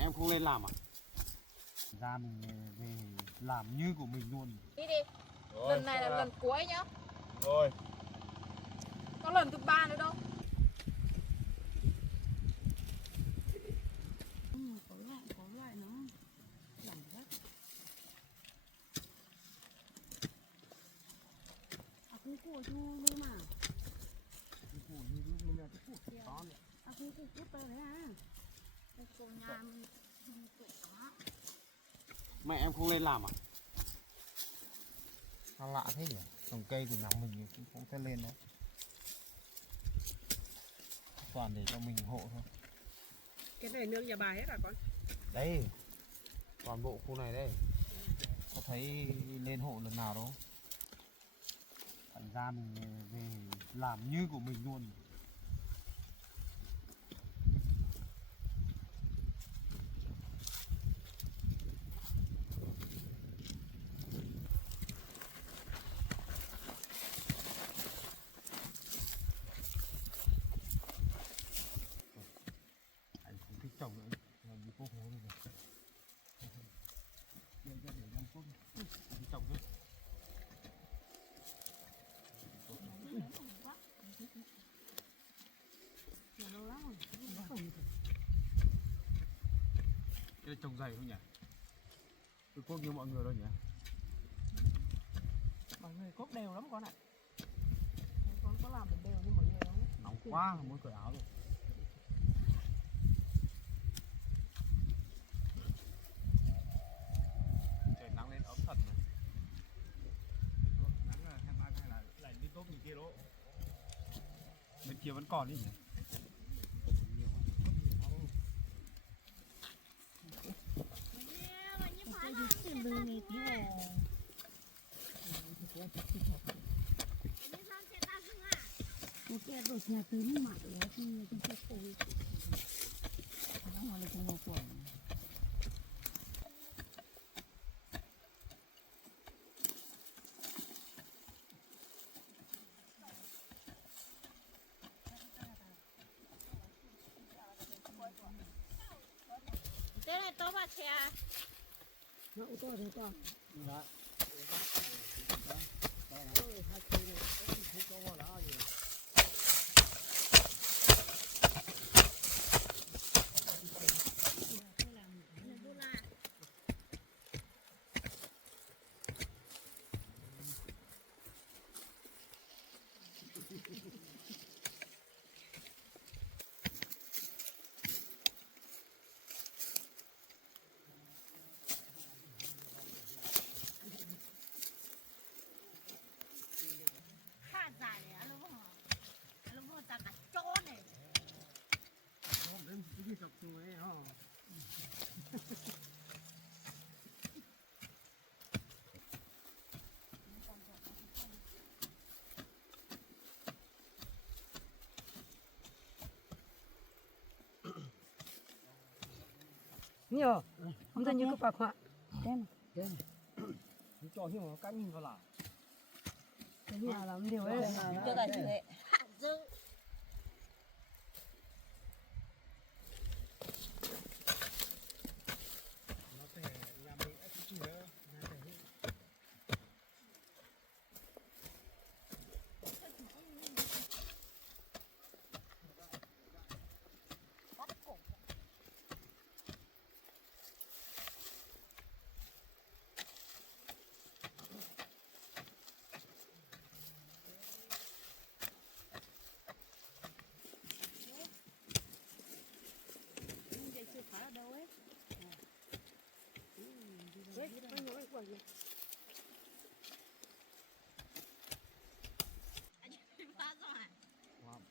em không lên làm à? Ra mình về làm như của mình luôn. Đi đi. Rồi, lần này là lần cuối nhá. Rồi. Có lần thứ 3 nữa đâu. Có loại nó lỏng rất. À cũng của chú luôn mà. Của như mình là cái của con này. À cũng của chú tơ đấy à. Cô nhà mình tuổi đó. Mẹ em không lên làm à? Sao lạ thế nhỉ? Trồng cây thì nằm mình cũng không thể lên đâu. Toàn để cho mình hộ thôi. Cái này nương nhà bà hết à con? Đây. Toàn bộ khu này đây. Có thấy lên hộ lần nào đâu. Thành ra mình về làm như của mình luôn. Anh cũng thích trồng nữa. Làm gì cô hố đây này. Để cho để 5 phút. Đi trồng nữa. Lâu lắm rồi. Cái này trồng dày không nhỉ? Tôi cốt như mọi người đâu nhỉ? Mọi người cốt đều lắm con ạ. Con có làm được đều như mọi người không? Nóng quá, muốn cởi áo rồi. Trời nắng lên ấm thật rồi. Nắng là 23 hay là lại đi tốt bên kia đó. Bên kia vẫn còn đấy nhỉ? Cái đồ nhà tứ mặt đó thì chúng ta phối nó hoàn thành một quả. Thế này to bà xe. Nó to đấy to. Dạ. Khá dài này, alo hả? Alo hả, ta cả chó này. Nhiều. Không thể như cái bạc họa. Cái cho hiểu nó cách nhìn vào là. Cái nhà làm điều ấy. Cho tài sự hệ. Dư. Nó thể làm được cái nữa.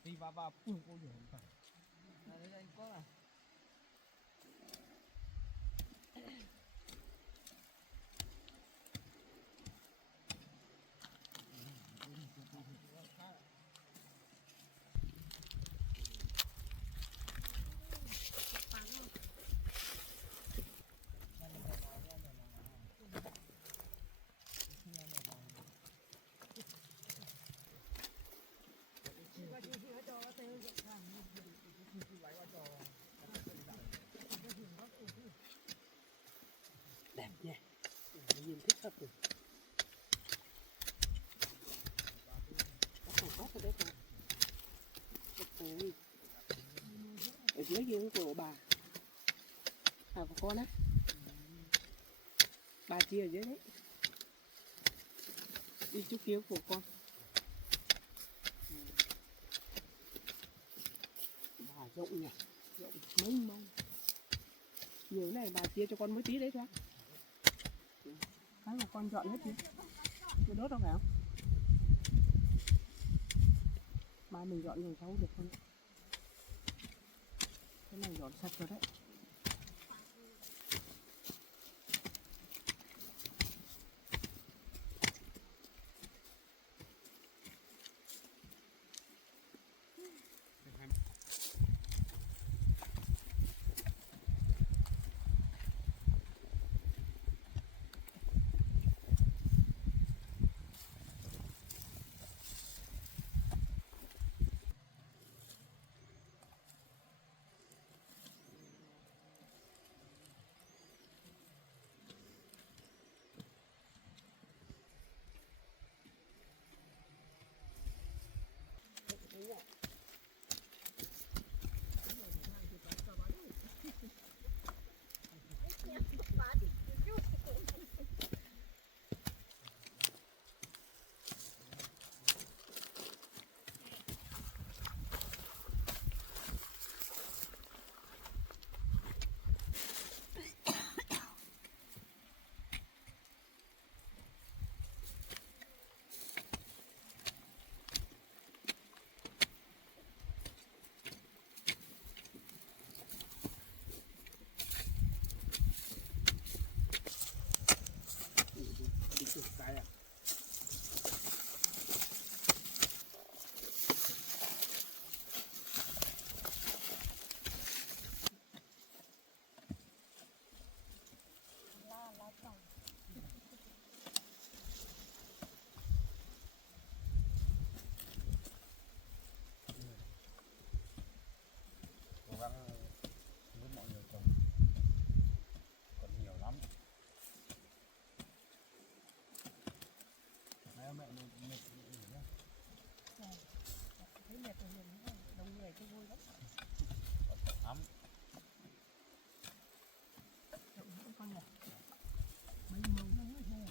Đi ba phun cô hiểu không? Đây đây có à. hiếu của bà của con á, bà chia ở dưới đấy đi chút hiếu của con. Bà rộng nhỉ, rộng mênh mông nhiều này, bà chia cho con mấy tí đấy cho cái mà con dọn hết đi, chưa đốt đâu phải không? Mai mình dọn rồi cháu được không? Cái này dọn sạch rồi đấy. Cố gắng giúp mọi người trồng còn nhiều lắm. Mấy mẹ mệt nghỉ nhá. Thấy mệt rồi mình đông người chứ vui lắm. Lắm. Con nhỉ, mấy mông nó hết rồi.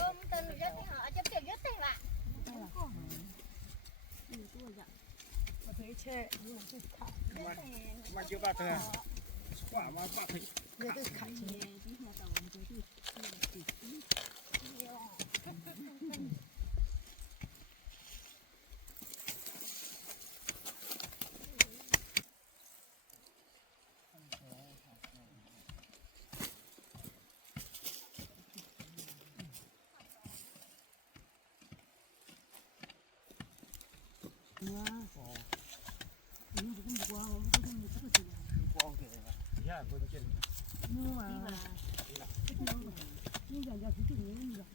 Ôm tên rất thế họ chấp nhận rất thế bạn. Mà thấy chê nhưng mà cái khả Mà chưa vào thừa. Quả mà quả thịt. người ta khả chê Yeah, tôi chuyện. nhưng mà nhưng giờ giờ chỉ chuyện như vậy.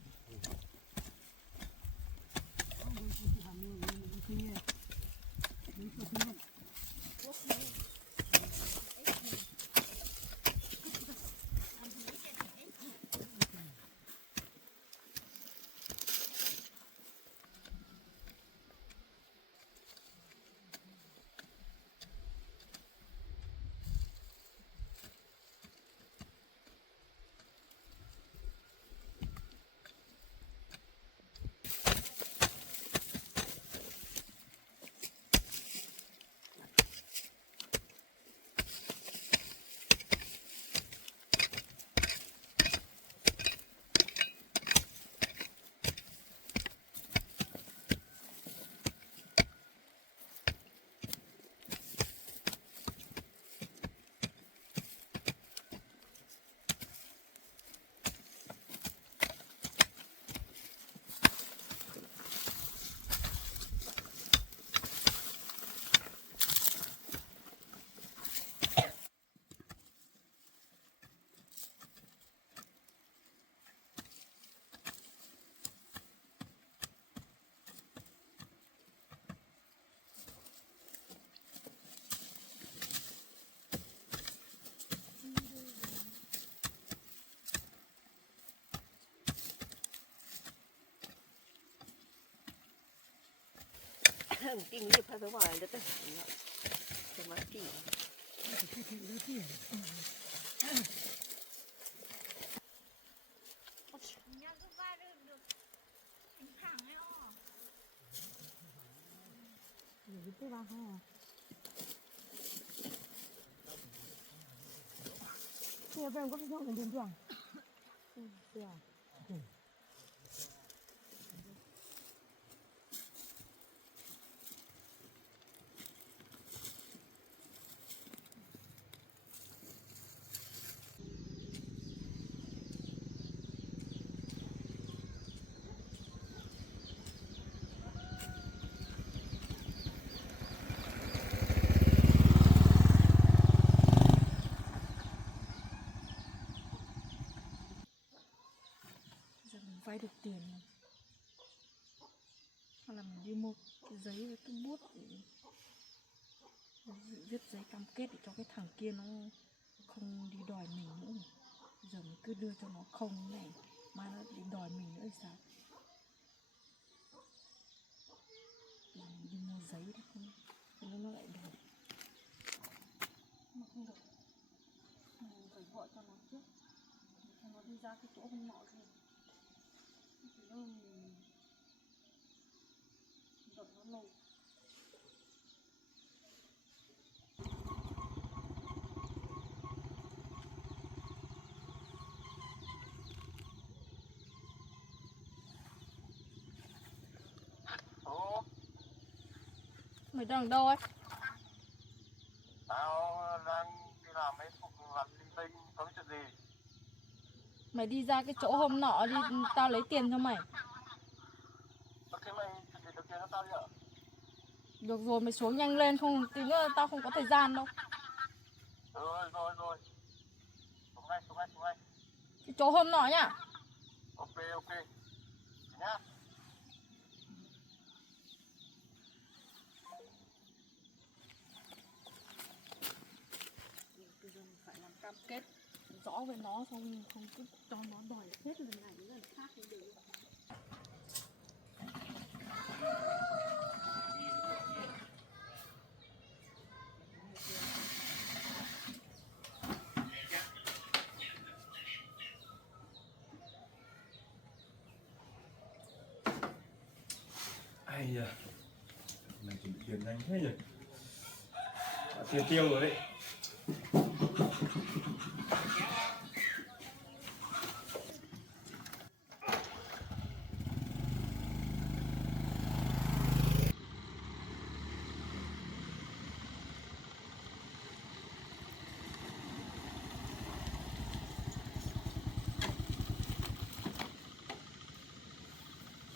Ông đi chỉ làm như thế này. Đi cho nó. Chẳng tìm nghiệp hay phải bảo là đất cho má chỉ nhà cứ ba được thỉnh thoảng ấy ó. Rồi cái ba ho. Nhà em có cái chỗ này đến rồi. giờ mình vay được tiền này. Hoặc là mình đi mua cái giấy với cái bút để viết giấy cam kết để cho cái thằng kia nó không đi đòi mình nữa. Giờ mình cứ đưa cho nó không này, mai nó đi đòi mình nữa thì sao? Mình đi mua giấy thì không, nó lại đòi. Mà không được, mình phải gọi cho nó trước, cho nó đi ra cái chỗ hôm nọ kia. Thì nó mình đợi nó lâu. Mày đang ở đâu ấy? Tao đang đi làm mấy cuộc vặt linh tinh, có cái chuyện gì? Mày đi ra cái chỗ hôm nọ đi, tao lấy tiền cho mày. Thế mày chuẩn bị được tiền cho tao chưa? Được rồi, mày xuống nhanh lên, không tí nữa tao không có thời gian đâu. Rồi. Xuống ngay. Cái chỗ hôm nọ nhá. Ok. Nhá. Bây giờ mình phải làm cam kết rõ với nó, không cứ cho nó đòi hết lần này đến lần khác thì được. Ai da, mình chuẩn bị tiền nhanh thế nhỉ? Tiền tiêu rồi đấy.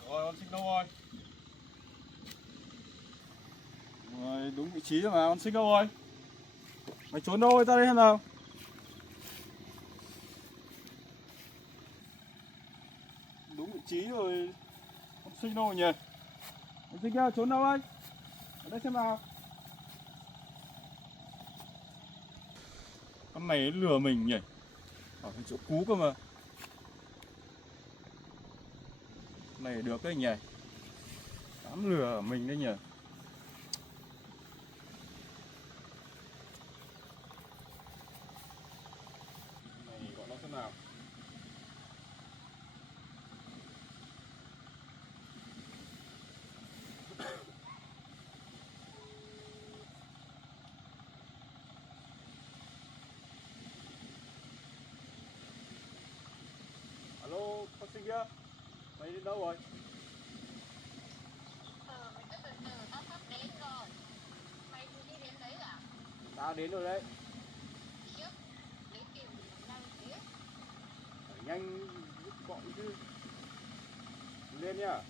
Rồi, con sinh đâu rồi? Rồi, đúng vị trí rồi mà, con sinh đâu rồi? Mày trốn đâu rồi, ra đây xem nào. Đúng vị trí rồi, con sinh đâu rồi nhỉ? Con sinh kia trốn đâu ấy? Ở đây xem nào. Con này lừa mình nhỉ? Ở cái chỗ cú cơ mà. Này được đấy nhỉ? Dám lừa mình đấy nhỉ? Này gọi nó xem nào. Alo, con sinh kia. Mày đi đâu rồi? Mày cứ từ từ, tao sắp đến rồi. Mày cứ đi đến đấy à? Tao đến rồi đấy. Khiếp, lấy tiền gì mà nhanh thế? Phải nhanh giúp gọn chứ. Lên nhá.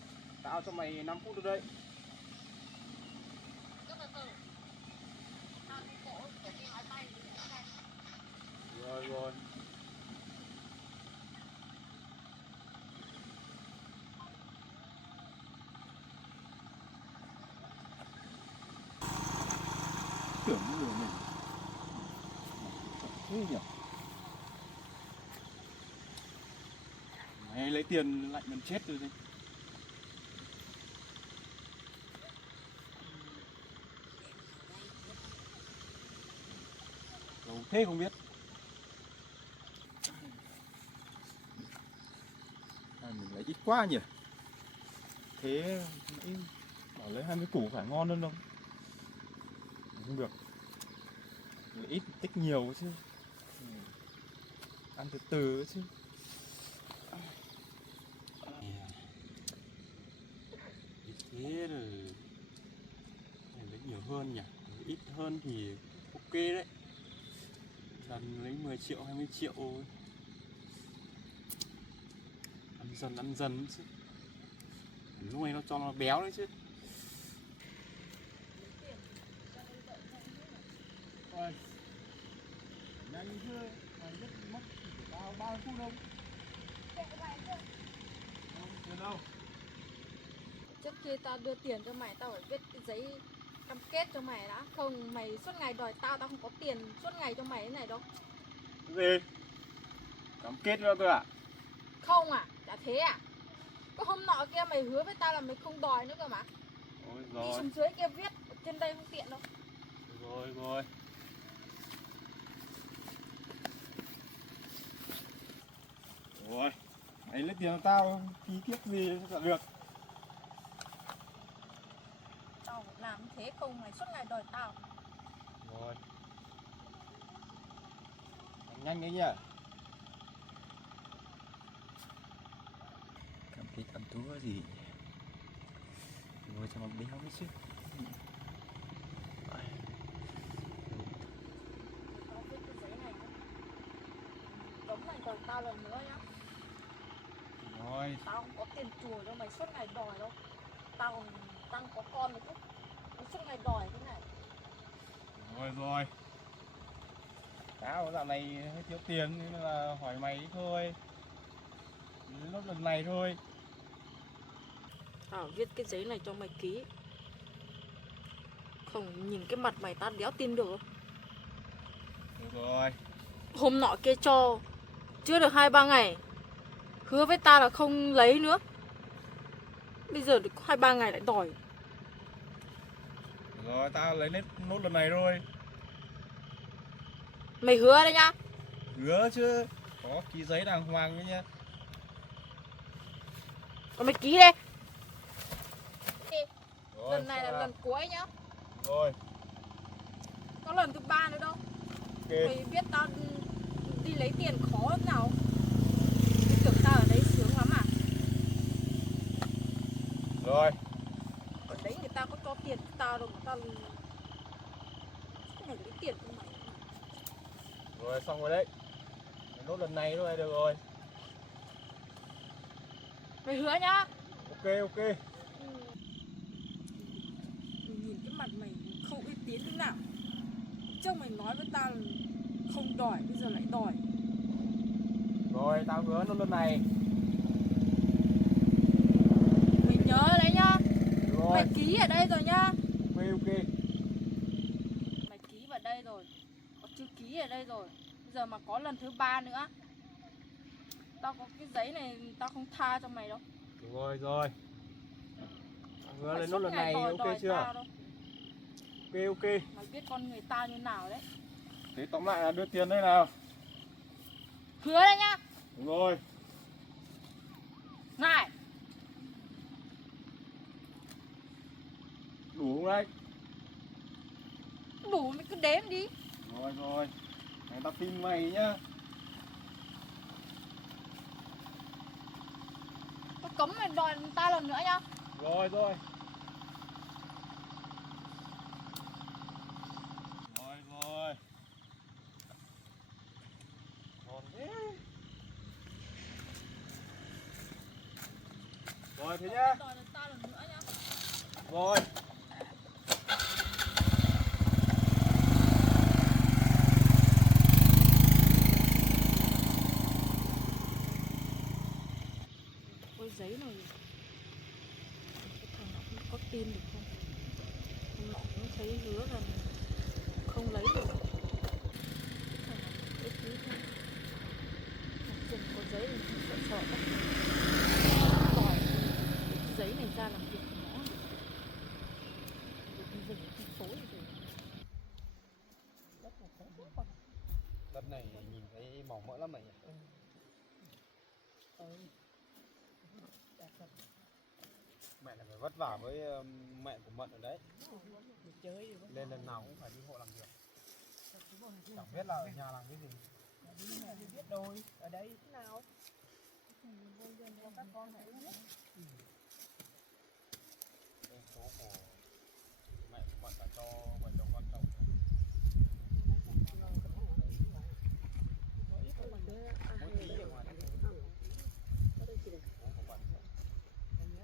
Tao cho mày 5 phút rồi đấy. Cứ từ từ. Tao đi bộ, để đi máy bay đi nữa đây. Rồi. Tưởng như lừa mình. Thế nhỉ? Mày lấy tiền lại gần chết rồi đấy. thế không biết. Mình lấy ít quá nhỉ. Thế bảo lấy 20 củ phải ngon hơn không? Không được. Lấy ít tích nhiều chứ. Ăn từ từ chứ. Thế rồi lấy nhiều hơn nhỉ. Lấy ít hơn thì ok đấy. Lần lấy 10 triệu 20 triệu. Ăn dần chứ. Lúc này nó cho nó béo đấy chứ. Rồi. Nhanh chứ. Rất mất bao nhiêu phút đâu. Không, đâu. Trước khi tao đưa tiền cho mày, tao phải viết cái giấy cam kết cho mày đã. Không, mày suốt ngày đòi tao không có tiền suốt ngày cho mày thế này đâu. Gì? Cam kết nữa cơ à? Không à? Chả thế à? Có hôm nọ kia mày hứa với tao là mày không đòi nữa cơ mà. Ôi Đi rồi. xuống dưới kia viết, ở trên đây không tiện đâu. Rồi. Rồi. Mày lấy tiền của tao ký kiếp gì sao được. Tao phải làm như thế không, mày suốt ngày đòi tao. Rồi. Làm nhanh đấy nhá. Cam kết ăn thua gì. Ngồi cho nó béo đấy chứ. Tao viết cái giấy này nhá. Giống mày đòi tao lần nữa nhá. Rồi. Tao không có tiền chùa cho mày suốt ngày đòi đâu. Tao còn đang có con rồi chứ. Mày suốt ngày đòi thế này. Rồi. Tao dạo này hơi thiếu tiền nên là hỏi mày thôi. Đến lúc lần này thôi. Tao viết cái giấy này cho mày ký. Không nhìn cái mặt mày tao đéo tin được. Được rồi. Hôm nọ kia cho chưa được 2-3 ngày, hứa với tao là không lấy nữa. Bây giờ được 2-3 ngày lại đòi. Rồi tao lấy nốt lần này thôi. Mày hứa đấy nhá. Hứa chứ. Có ký giấy đàng hoàng đấy nhá. Còn mày ký đây. Rồi, Lần này là lần cuối nhá. Rồi. Có lần thứ 3 nữa đâu. Ok. Mày biết tao đi lấy tiền khó lắm nào. Mày tưởng tao ở đấy sướng lắm à? Rồi. Ở đấy người ta có cho tiền cho tao đâu mà tao không phải lấy tiền của mày. Rồi xong rồi đấy. Nốt lần này thôi được rồi. Mày hứa nhá. Ok. Mày nhìn cái mặt mày không uy tín thế nào. Trước mày nói với tao là không đòi, bây giờ lại đòi. Rồi tao hứa nốt lần này. Mày nhớ đấy nhá. Rồi. Mày ký ở đây rồi nhá. Ok. Mày ký vào đây rồi. Có chữ ký ở đây rồi. Bây giờ mà có lần thứ 3 nữa, tao có cái giấy này tao không tha cho mày đâu. Rồi. Tao hứa Mày lên suốt nốt lần ngày này đòi ok chưa? tao đâu. Ok. Mày biết con người ta như nào đấy. Thế tóm lại là đưa tiền đây nào. Hứa đấy nhá. Đúng rồi. Này. Đủ không đấy? Đủ mày cứ đếm đi. Rồi. Này tao tin mày nhá. Tao cấm mày đòi tao lần nữa nhá. Rồi. Rồi. Ngon thế. Rồi thế nhá. Đòi tao lần nữa nhá. Rồi. Ôi giấy này cái thằng nó không có tin được không? Thằng nó cũng thấy hứa là không lấy được. Cái thằng nó cái ký không? Mặc dù có giấy thì không sợ đâu. Đòi cái giấy này ra làm việc của nó. Mận này nhìn thấy mỏng mỡ lắm mày nhỉ? Mẹ là phải vất vả với mẹ của Mận ở đấy. Lên lần nào cũng phải đi hộ làm việc. Chẳng biết là ở nhà làm cái gì. Thì biết rồi, ở đây thế nào? Các con phải biết. Đây số của mẹ của Mận là cho vợ chồng con chồng. Mỗi tí ở ngoài đấy.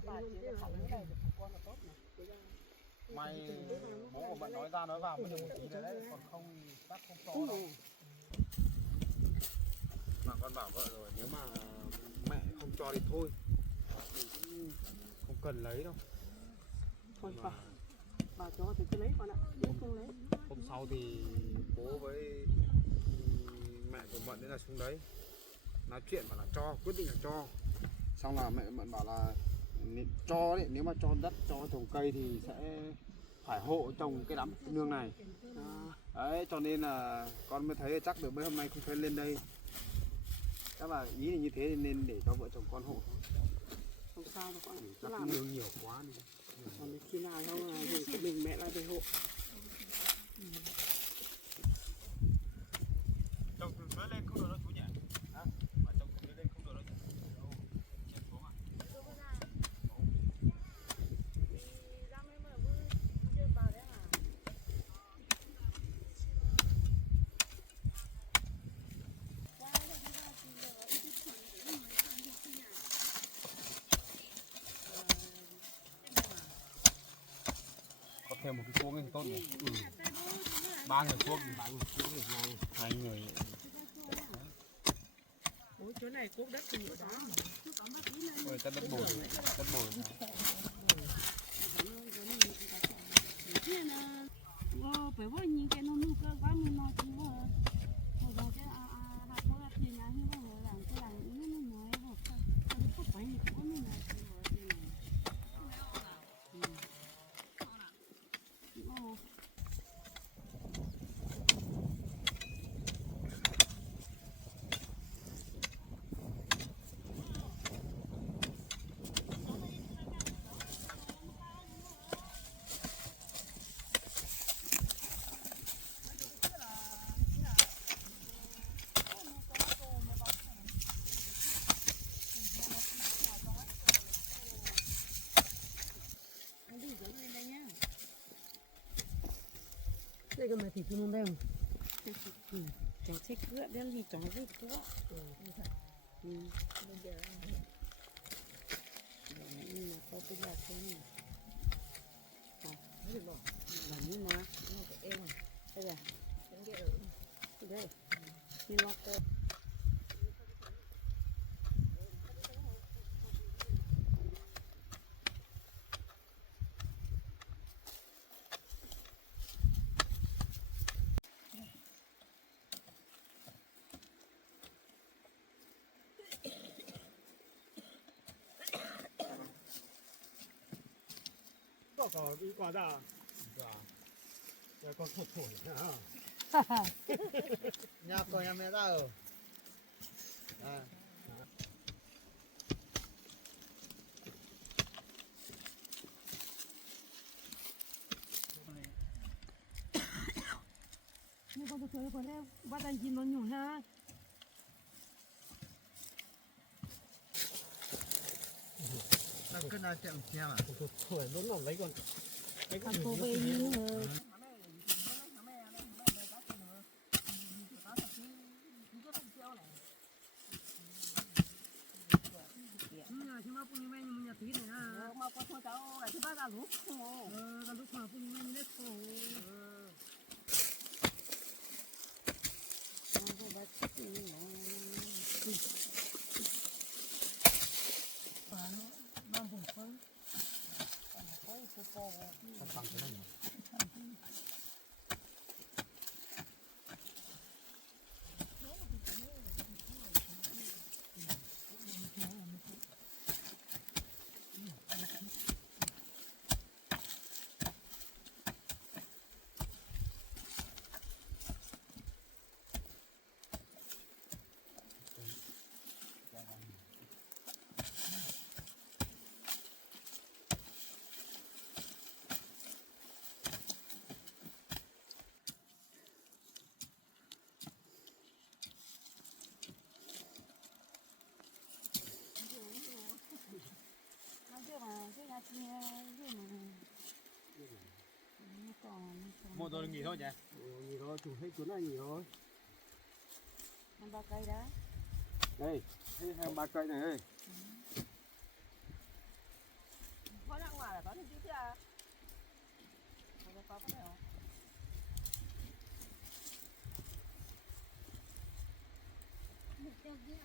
Bà chia thẳng cái này của con là tốt này. May bố của Mận nói ra nói vào mới được một tí đấy đấy, còn không thì chắc không to đâu. Mà con bảo vợ rồi, nếu mà mẹ không cho thì thôi, mình cũng không cần lấy đâu. Thôi bà cho thì cứ lấy con ạ, nếu không lấy. Hôm sau thì bố với mẹ của Mận đấy là xuống đấy nói chuyện bảo là cho, quyết định là cho. Xong là mẹ Mận bảo là cho đấy, nếu mà cho đất cho trồng cây thì sẽ phải hộ trồng cái đám nương này. Đấy cho nên là con mới thấy chắc được mấy hôm nay không phải lên đây. Chắc là ý là như thế nên để cho vợ chồng con hộ. Không sao đâu con. Chắc nương nhiều quá nên. Còn khi nào không là thì mình mẹ lại về hộ. Trồng từ dưới lên không được đâu chú nhỉ? Hả? Mà trồng từ dưới lên không được đâu chú. Đâu, chết xuống à? Có thêm một cái cuống thì tốt nhỉ? Ừ. 3 người cuống thì 3 người cuống được nhau, 2 người. Ôi chỗ này cuốc đất thì nhiều đó. Ôi đất bồi, đất bồi. Phải có những cái nó nuôi cơ quá mình nói chứ mà hồi đó cái hạt nó là tiền là như vậy làm cái làm nó nói học không phải như có mình là đây cái mà thì không đâu chẳng thích cựa đến gì chẳng thích cựa bây giờ nhưng mà có cái là thế này được rồi là như mà nó phải êm đây là đây như lo cơ có đi qua ra. Rồi con thổi thổi hả? Nhà con nhà mẹ ra rồi. À. nhưng con tôi còn đây bắt anh chim nó nhủ ha Nó cứ nói chậm chậm à? Thổi đúng là lấy con. con cô về như chúng ta phun như nhà tí này ha Mà con thôi cháu này thứ ba là lúc không cái lúc mà phun như thế khổ Tăng cái này. rồi nghỉ thôi nhỉ. Nghỉ rồi, chủ hết cuốn này nghỉ rồi. Ăn bao cây đó. Đây, hai ba cây này. Có ra ngoài là có thể chứ chứ à? Có thể không? Được chưa kia?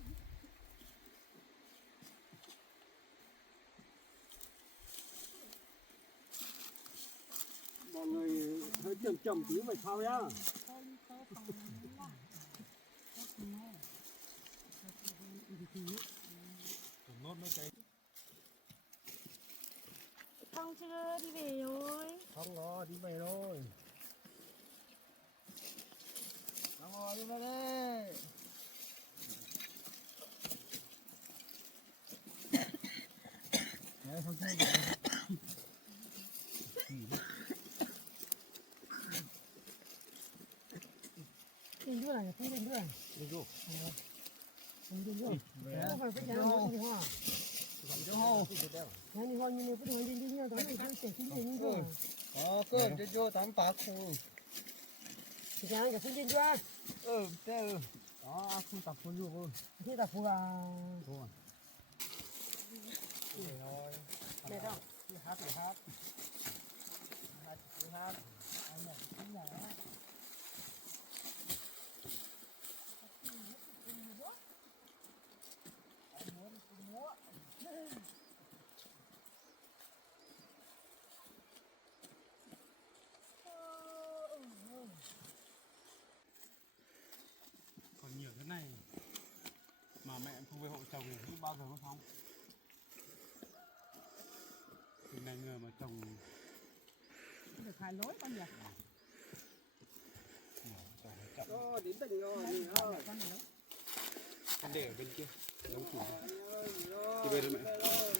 Mọi người hơi chậm chậm tí vậy sao nhá. Nốt mấy cây. Không chưa đi về rồi. Không rồi, đi về thôi. Xong rồi, đi về đây. Đấy, không chơi. Tiền đưa này, không tiền đưa này. Đi vô. Không tiền đưa. Không phải cái nhà Vô. nó đi hoa. Vô hô. Nhà đi hoa như này, cái đường đi nhau đó này, cái tiền tiền đưa. Cơ, cho vô tắm bạc không. Thì nhà cái tiền đưa. Thế. Đó, không tập phun vô thôi. Thế là phù à. Thôi. Để rồi. Để đâu? Thì hát. Hát. Anh này, chính là Còn nhiều thế này mà mẹ em không về hộ chồng thì biết bao giờ nó xong. Từ này người mà chồng Được hai lối con nhỉ? chậm. Đó, đến tận rồi. con này đó. Con để ở bên kia. Đóng chủ. Rồi, Đi về thôi mẹ. rồi.